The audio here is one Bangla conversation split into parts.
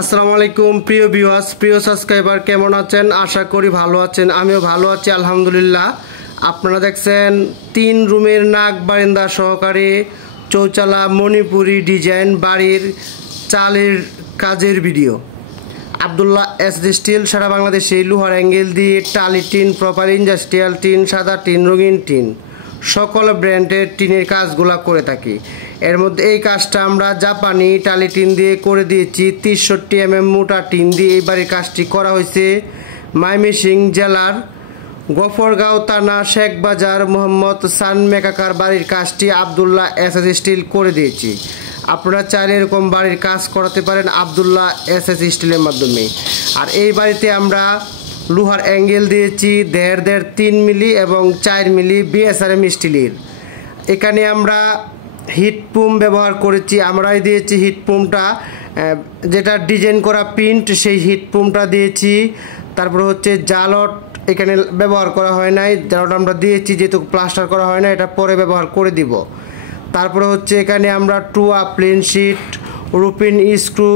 আসসালামু আলাইকুম প্রিয় ভিউয়ার্স, প্রিয় সাবস্ক্রাইবার, কেমন আছেন? আশা করি ভালো আছেন। আমিও ভালো আছি আলহামদুলিল্লাহ। আপনারা দেখছেন 3 রুমের নাক বারান্দা সহকারে চৌচালা মণিপুরি ডিজাইন বাড়ির চালের কাজের ভিডিও। আব্দুল্লাহ এসডি স্টিল সারা বাংলাদেশে লোহার অ্যাঙ্গেল দিয়ে টালি টিন, প্রপার ইন্ডাস্ট্রিয়াল টিন, সাদা টিন, রঙিন টিন, সকল ব্র্যান্ডের টিনের কাজগুলো করে থাকি। এর মধ্যে এই কাজটা আমরা জাপানি টালি টিন দিয়ে করে দিয়েছি। 63 mm মোটা টিন দিয়ে এই বাড়ির কাজটি করা হয়েছে ময়মনসিংহ জেলার গফরগাঁও থানা শেখ বাজার মোহাম্মদ সান মেকাকার বাড়ির কাজটি আব্দুল্লাহ এসএস স্টিল করে দিয়েছি। আপনারা চাইলে এরকম বাড়ির কাজ করাতে পারেন আব্দুল্লাহ এসএস স্টিলের মাধ্যমে। আর এই বাড়িতে আমরা লোহার অ্যাঙ্গেল দিয়েছি 1.5 3 মিলি এবং 4 মিলি বিএসআরএম স্টিলের। এখানে আমরা হিটপুম ব্যবহার করেছি, আমরাই দিয়েছি হিটপুমটা, যেটা ডিজাইন করা প্রিন্ট সেই হিটপুমটা দিয়েছি। তারপর হচ্ছে জালট এখানে ব্যবহার করা হয় নাই, জালট আমরা দিয়েছি যেহেতু প্লাস্টার করা হয় না, এটা পরে ব্যবহার করে দিব। তারপরে হচ্ছে এখানে আমরা টুয়া, প্লেন শিট, রুপিন স্ক্রু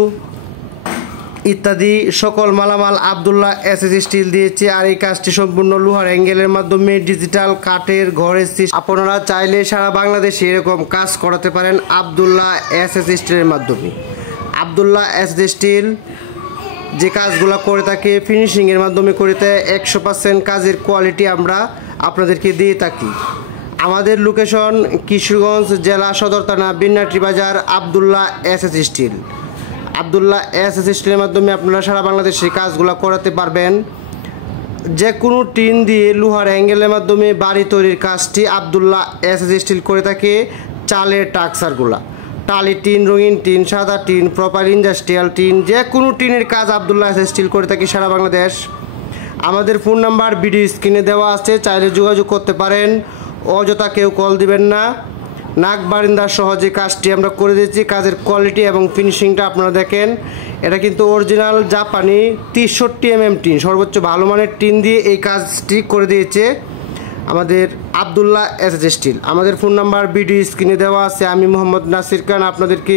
ইত্যাদি সকল মালামাল আব্দুল্লাহ এসএস স্টিল দিয়েছে। আর এই কাজটি সম্পূর্ণ লোহার অ্যাঙ্গেলের মাধ্যমে ডিজিটাল কাঠের ঘরের। আপনারা চাইলে সারা বাংলাদেশে এরকম কাজ করাতে পারেন আব্দুল্লাহ এসএস স্টিলের মাধ্যমে। আব্দুল্লাহ এসএস স্টিল যে কাজগুলো করে থাকে ফিনিশিংয়ের মাধ্যমে করে থাকে, 100% কাজের কোয়ালিটি আমরা আপনাদেরকে দিয়ে থাকি। আমাদের লোকেশন কিশোরগঞ্জ জেলা সদর থানা বিন্নাটি বাজার, Abdullah SS still. Abdullah SS স্টিলের মাধ্যমে আপনারা সারা বাংলাদেশে কাজগুলো করাতে পারবেন। যে কোনো টিন দিয়ে লোহার অ্যাঙ্গেলের মাধ্যমে বাড়ি তৈরির কাজটি আব্দুল্লাহ এসএস স্টিল করে থাকে। চালের টাক্সারগুলা, টালি টিন, রঙিন টিন, সাদা টিন, প্রপার ইন্ডাস্ট্রিয়াল টিন, যে কোনো টিনের কাজ আব্দুল্লাহ এসএস স্টিল করে থাকি সারা বাংলাদেশ। আমাদের ফোন নাম্বার ভিডিও স্ক্রিনে দেওয়া আছে, চাইলে যোগাযোগ করতে পারেন। অযথা কেউ কল দিবেন না। নাক বারান্দার সহজে কাজটি আমরা করে দিয়েছি। কাজের কোয়ালিটি এবং ফিনিশিংটা আপনারা দেখেন। এটা কিন্তু অরিজিনাল জাপানি 63 mm টিন, সর্বোচ্চ ভালো মানের টিন দিয়ে এই কাজটি করে দিয়েছে আমাদের আব্দুল্লাহ এসএস স্টিল। আমাদের ফোন নাম্বার ভিডিও স্ক্রিনে দেওয়া আছে। আমি মোহাম্মদ নাসির খান আপনাদেরকে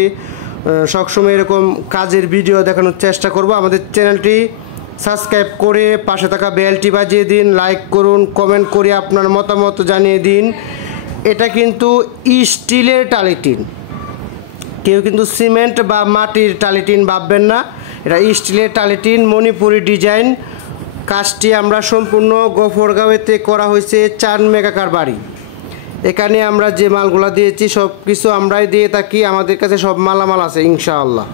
সবসময় এরকম কাজের ভিডিও দেখানোর চেষ্টা করব। আমাদের চ্যানেলটি সাবস্ক্রাইব করে পাশে থাকা বেলটি বাজিয়ে দিন, লাইক করুন, কমেন্ট করে আপনার মতামত জানিয়ে দিন। এটা কিন্তু স্টিলের টালি টিন, কেউ কিন্তু সিমেন্ট বা মাটির টালি টিন ভাববেন না, এটা স্টিলের টালি টিন মণিপুরি ডিজাইন। কাজটি আমরা সম্পূর্ণ গফরগাঁওতে করা হয়েছে চান মেকাকার বাড়ি। এখানে আমরা যে মালগুলা দিয়েছি সব কিছু আমরাই দিয়ে থাকি, আমাদের কাছে সব মালামাল আছে ইনশাআল্লাহ।